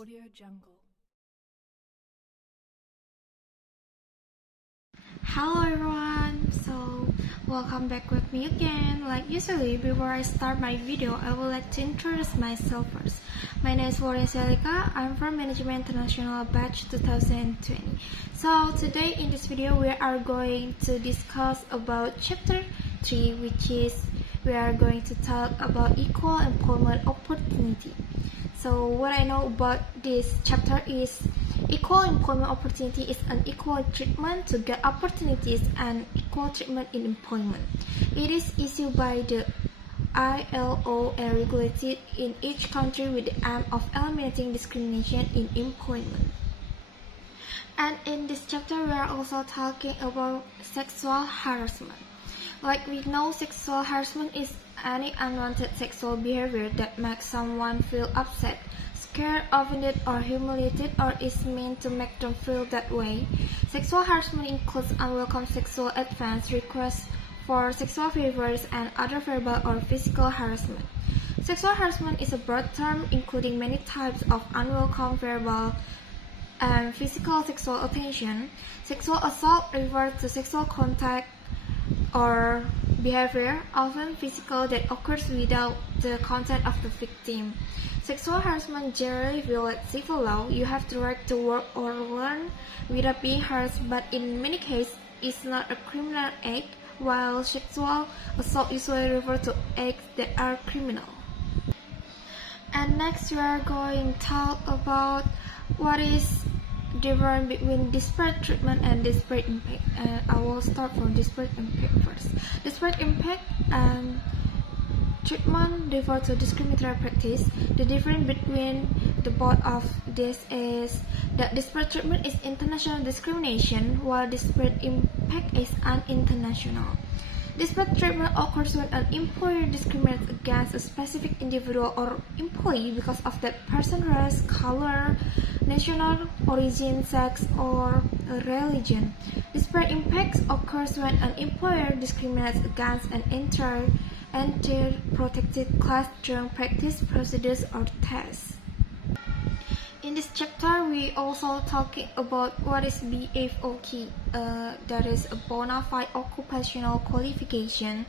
AudioJungle. Hello everyone, so welcome back with me again. Like usually, before I start my video, I would like to introduce myself first. My name is Selika. I'm from Management International Batch 2020. So today in this video, we are going to discuss about chapter 3, which is we are going to talk about equal employment opportunity. So what I know about this chapter is equal employment opportunity is an equal treatment to get opportunities and equal treatment in employment. It is issued by the ILO and regulated in each country with the aim of eliminating discrimination in employment. And in this chapter, we are also talking about sexual harassment. Like we know, sexual harassment is any unwanted sexual behavior that makes someone feel upset, scared, offended, or humiliated, or is meant to make them feel that way. Sexual harassment includes unwelcome sexual advance, requests for sexual favors, and other verbal or physical harassment. Sexual harassment is a broad term including many types of unwelcome verbal and physical sexual attention. Sexual assault refers to sexual contact or behavior, often physical, that occurs without the consent of the victim. Sexual harassment generally violates civil law. You have the right to work or learn without being harassed, but in many cases, it's not a criminal act, while sexual assault usually refers to acts that are criminal. And next, we are going to talk about what is difference between disparate treatment and disparate impact. And I will start from disparate impact first. Disparate impact and treatment refer to discriminatory practice. The difference between the both of this is that disparate treatment is international discrimination, while disparate impact is unintentional. Disparate treatment occurs when an employer discriminates against a specific individual or employee because of that person's race, color, national origin, sex, or religion. Disparate impact occurs when an employer discriminates against an entire protected class during practice, procedures, or tests. In this chapter, we also talking about what is BFOK. That is a bona fide occupational qualification.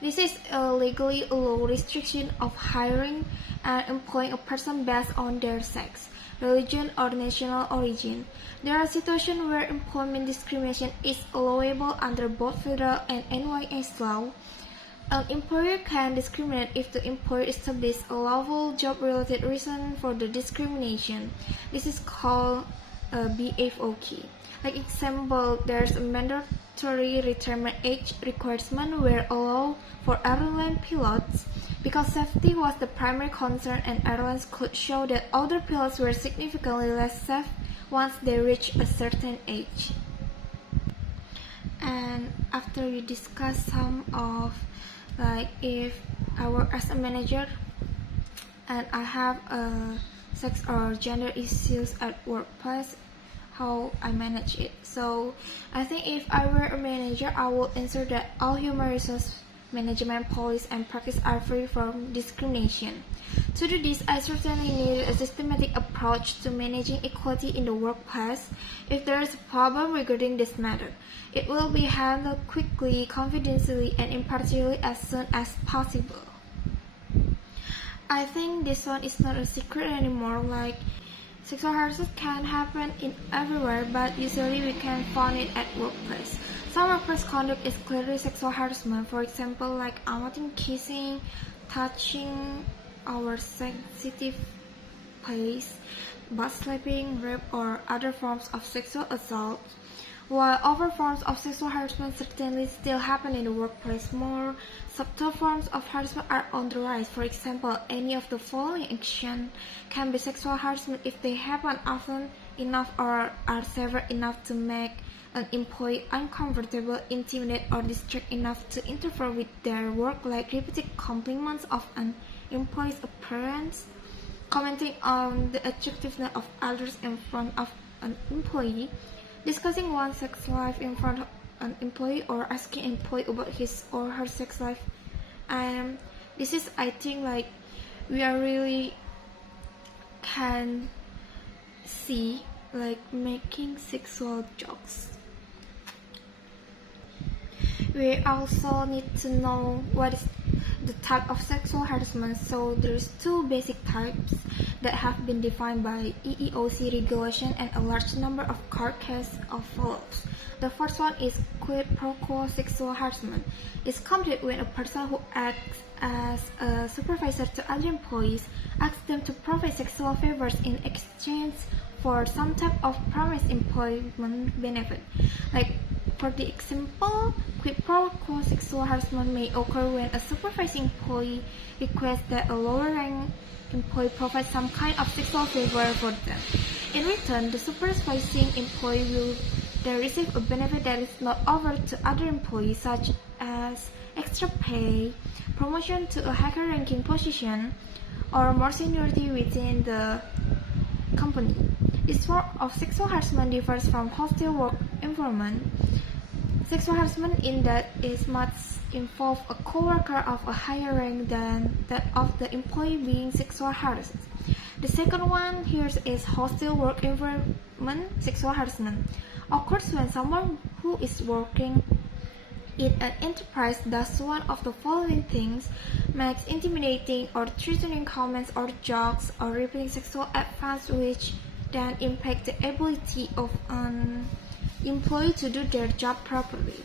This is a legally allowed restriction of hiring and employing a person based on their sex, religion, or national origin. There are situations where employment discrimination is allowable under both federal and NYS law. An employer can discriminate if the employer establishes a lawful job-related reason for the discrimination. This is called BFOK. Like example, there's a mandatory retirement age requirement where allowed for airline pilots because safety was the primary concern and airlines could show that older pilots were significantly less safe once they reached a certain age. And after we discuss some of like if I work as a manager and I have sex or gender issues at workplace, how I manage it. So I think if I were a manager, I would ensure that all human resource management policies and practice are free from discrimination. To do this, I certainly need a systematic approach to managing equality in the workplace. If there is a problem regarding this matter, it will be handled quickly, confidentially, and impartially as soon as possible. I think this one is not a secret anymore. Like sexual harassment can happen in everywhere, but usually we can find it at workplace. Some workplace conduct is clearly sexual harassment. For example, like unwanted kissing, touching our sensitive place, butt slapping, rape, or other forms of sexual assault. While other forms of sexual harassment certainly still happen in the workplace, more subtle forms of harassment are on the rise. For example, any of the following actions can be sexual harassment if they happen often enough or are severe enough to make an employee uncomfortable, intimidate, or distract enough to interfere with their work, like repeated compliments of an employee's appearance, commenting on the attractiveness of others in front of an employee, discussing one's sex life in front of an employee, or asking an employee about his or her sex life. And this is, I think, like we are really can C. Like making sexual jokes. We also need to know what is the type of sexual harassment. So there's two basic types that have been defined by EEOC regulation, and a large number of court cases follows. The first one is quid pro quo sexual harassment. It's complete when a person who acts as a supervisor to other employees asks them to provide sexual favors in exchange for some type of promised employment benefit. Like, for the example, quid pro quo sexual harassment may occur when a supervising employee requests that a lower-ranked employee provide some kind of sexual favor for them. In return, the supervising employee will then receive a benefit that is not offered to other employees, such as extra pay, promotion to a higher ranking position, or more seniority within the company. This form of sexual harassment differs from hostile work environment sexual harassment in that it must involve a co-worker of a higher rank than that of the employee being sexual harassed. The second one here is hostile work environment sexual harassment. Occurs when someone who is working in an enterprise does one of the following things: makes intimidating or threatening comments or jokes, or repeating sexual advances which then impact the ability of an employee to do their job properly.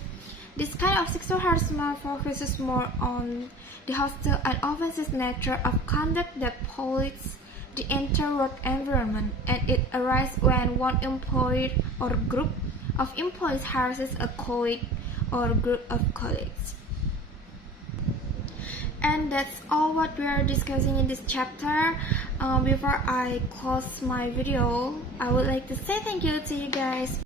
This kind of sexual harassment focuses more on the hostile and offensive nature of conduct that pollutes the entire work environment, and it arises when one employee or group of employees harasses a colleague or group of colleagues. And that's all what we are discussing in this chapter. Before I close my video, I would like to say thank you to you guys